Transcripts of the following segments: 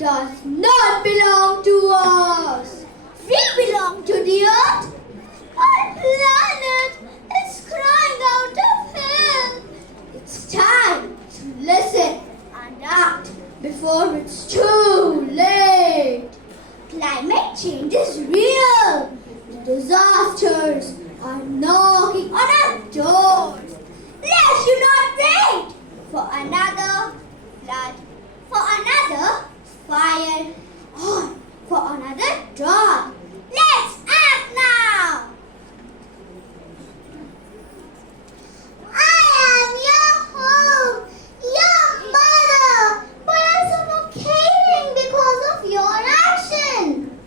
does not belong to us. We belong to the earth. Our planet is crying out of help. It's time to listen and act before it's too late. Climate change is real. The disasters are knocking on our doors. Let's not wait for another flood, for another fire, or for another drought. Let's act now! I am your home, your mother, but I'm suffocating because of your action.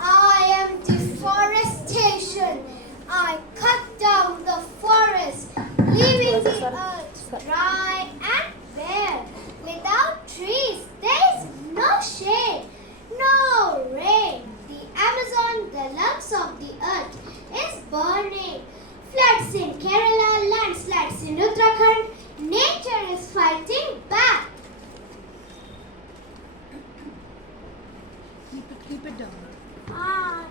I am deforestation. I cut down the forest, leaving the earth dry and bare. Without trees, there is no shade, no rain. The Amazon, the lungs of the earth, is burning. Floods in Kerala, landslides in Uttarakhand. Nature is fighting back. Keep it down. Ah.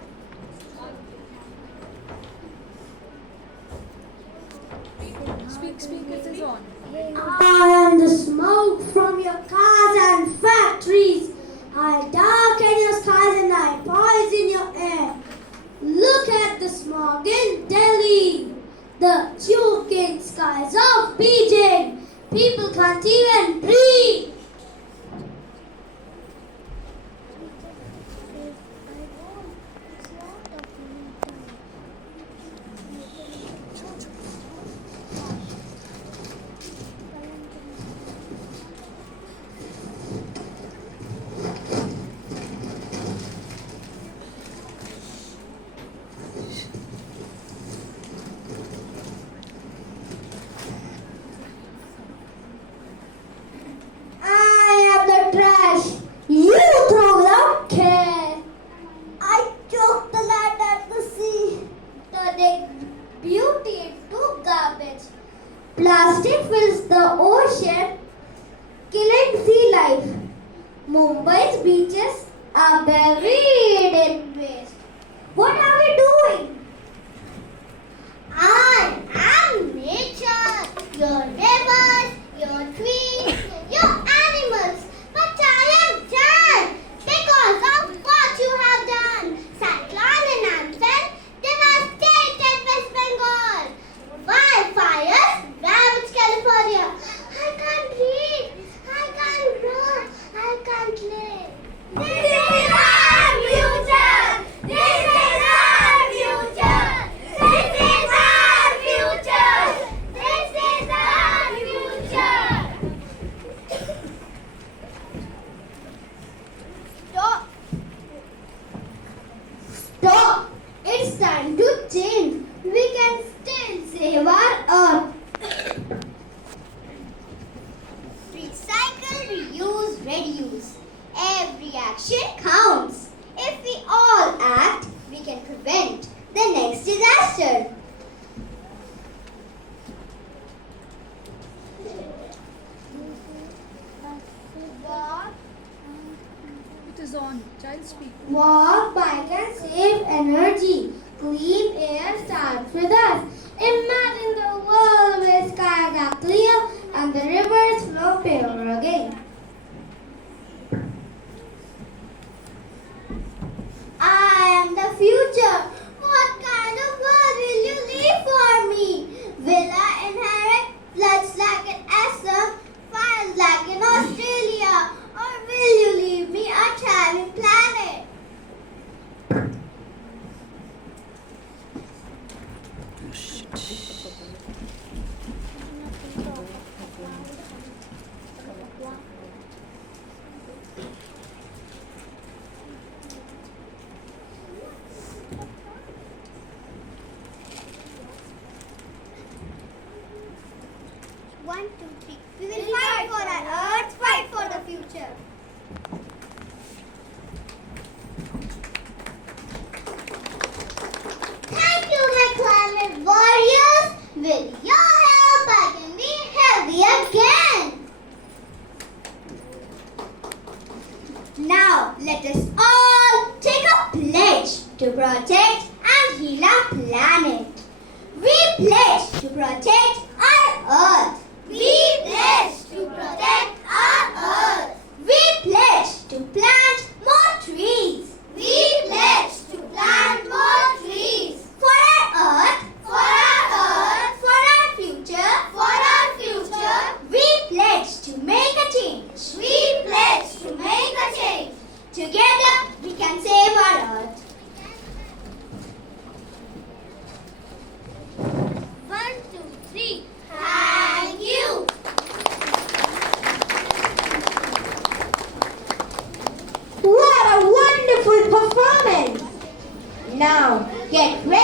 Speak, it is on. I am the smoke from your cars and factories. I darken your skies and I poison your air. Look at the smog in Delhi, the choking skies of Beijing. People can't even breathe. I am the trash. You throw without care. I took the land at the sea, turning beauty into garbage. Plastic fills the ocean, killing sea life. Mumbai's beaches are buried in waste. What are we doing? I am nature, your rivers, your trees, your animals. But I am done because of what you have done. Cyclone in Amazon devastated West Bengal. Wildfires ravaged California. I can't breathe. I can't grow. I can't live. This is our future. This is our future. This is our future. This is our future. Stop. Stop. It's time to change. We can still save our earth. Recycle, reuse, reduce. Every action counts. If we all act, we can prevent the next disaster. Walk, It is on. Child speak. walk, bike and save energy. Clean air starts with us. Imagine the world where skies are clear and the rivers flow pure again. I am the future. What kind of world will you leave for me? Will I inherit floods like in Assam, fires like in Australia, or will you leave me a thriving planet? Now, get ready.